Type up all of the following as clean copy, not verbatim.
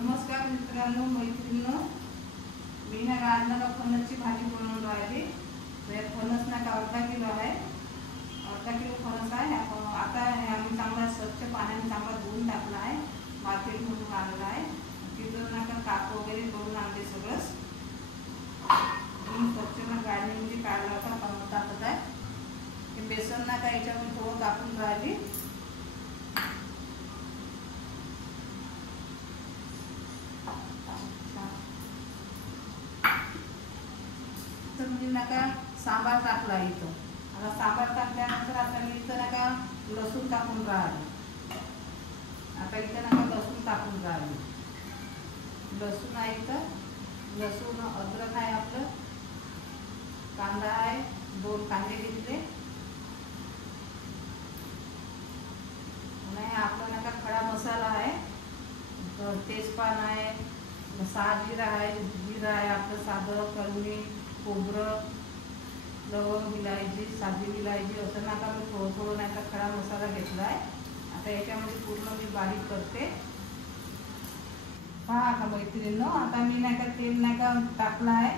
नमस्कार मित्रांनो, मैत्रिणींनो, मी ह्या राजनाला फणसची भाजी बनवून राहिली. फणस ना का अर्धा किलो आहे, अर्धा किलो फणस आहे. आता आम्ही चांगला स्वच्छ पाण्याने चांगला धुवून टाकला आहे, मार्केटमधून आणला आहे. तिथं ना का काप वगैरे करून आणले सगळंच. स्वच्छ ना गाडीमध्ये काढला होता, टाकत आहे. हे बेसन ना का याच्यामध्ये थोडं टाकून राहिली. नका सांबार टाकला इथं. आता सांबार टाकल्यानंतर आता मी इथं नका लसूण टाकून राहिली. आता इथं नका लसूण टाकून राहिली. लसूण आहे इथं, लसूण अद्रक आहे, आपलं कांदा आहे, 2 कांदे घेतले. आणि आपला नका खडा मसाला आहे, तेजपान आहे, साजीरा आहे, जिरा आहे, आपलं साधं कलमी, खोबरं, लवंग, विलायची, साधी विलायची असं नका मी थोडं थोडं नाही का खडा मसाला घेतला आहे. आता याच्यामध्ये पूर्ण मी बारीक करते. पहा का मैत्रिणींनो, आता मी नाही का तेल नाही का टाकलं आहे,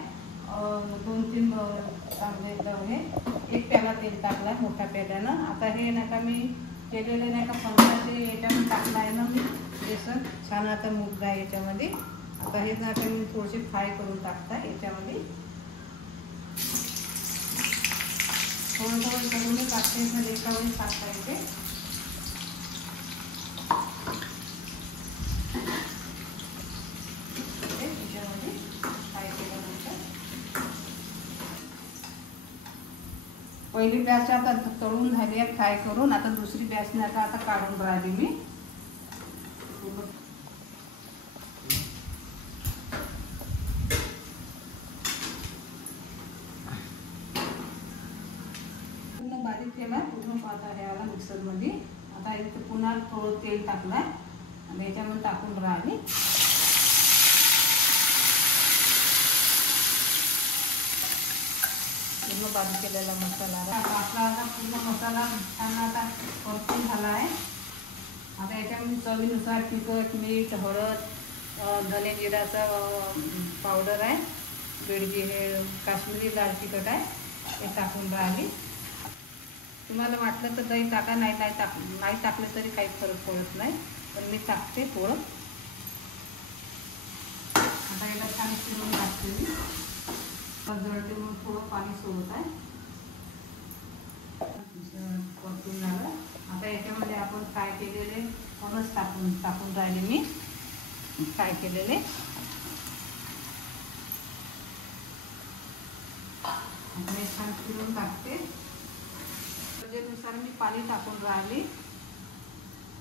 2-3 चांगले 1 प्याला तेल टाकलं आहे मोठ्या प्याल्यानं. आता हे नाही का मी केलेले नाही का फणसाचे याच्यामध्ये टाकलं आहे ना मी बेसन छान. आता मुग आहे याच्यामध्ये. आता हे नाही का मी थोडेसे फ्राय करून टाकता याच्यामध्ये. थोडं थोडं करून टाकते, म्हणजे एका वेळेस टाकता येते. याच्यामध्ये फ्राय केल्यानंतर पहिली बॅच आता तळून झाली आहे फ्राय करून. आता दुसरी बॅचने आता काढून राहिली मी. बारीक केला पूर्ण पाता ह्याला मिक्सरमध्ये. आता इथे पुन्हा थोडं तेल टाकलंय आणि याच्यामध्ये टाकून राहिली. पूर्ण बारीक केलेला मसाला आपला आता पूर्ण मसाला छान आता परतून झाला आहे. आता याच्यामध्ये चवीनुसार तिखट, मीठ, हळद, धने जिराचा पावडर आहे, बेडगी हे काश्मीरी लाल तिखट आहे, हे टाकून राहिली. तुम्हाला वाटलं तर दही टाका, नाही टाकलं तरी काही फरक पडत नाही, पण मी टाकते थोडं. आता याला छान फिरून टाकते मी. जळते म्हणून थोडं पाणी सोडत आहे. परतून झालं. आता याच्यामध्ये आपण फ्राय केलेले फणस टाकून राहिले मी. फ्राय केलेले आता छान फिरून टाकते. नुसार मी पाणी टाकून राहिली.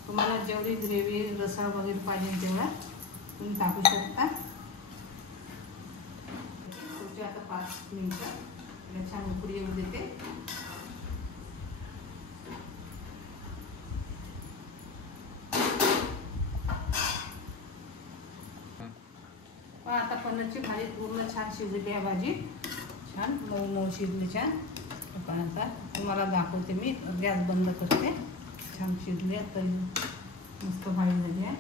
तुम्हाला जेवढी ग्रेव्ही रसा वगैरे पाहिजे तेवढा तुम्ही टाकू शकता. पुढचे आता 5 मिनिटं छान उकळी येऊ देते. आता फणसची भाजी पूर्ण छान शिजली आहे. भाजी छान मऊ शिजली छान. आता तुम्हाला दाखवते मी. गॅस बंद करते. छान शिजली आहे, तर मस्त भाजी झाली आहे.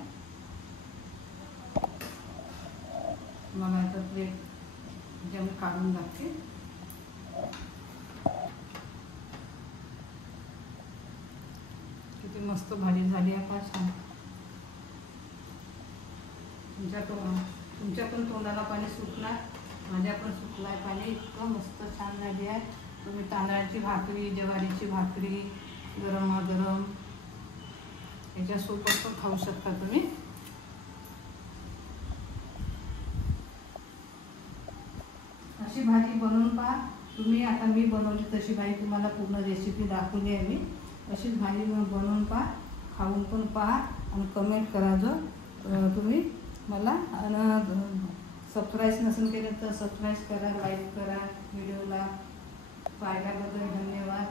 मला आता प्लेट जेवण काढून टाकते. किती मस्त भाजी झाली आहे. का छान. तुमच्या पण तोंडाला पाणी सुटणार, माझ्या पण सुटलाय पाणी. इतकं मस्त छान झाली आहे. तुम्ही तांदळाची भाकरी, ज्वारीची भाकरी गरम याच्यासोबत पण खाऊ शकता तुम्ही. अशी भाजी बनवून पहा तुम्ही. आता मी बनवली तशी भाजी तुम्हाला पूर्ण रेसिपी दाखवली आहे मी. अशीच भाजी बनवून पहा, खाऊन पण पहा आणि कमेंट करा जो तुम्ही मला. आणि सबस्क्राईब नसेल केलं तर सबस्क्राईब करा, लाईक करा. व्हिडिओला पाहिल्याबद्दल धन्यवाद.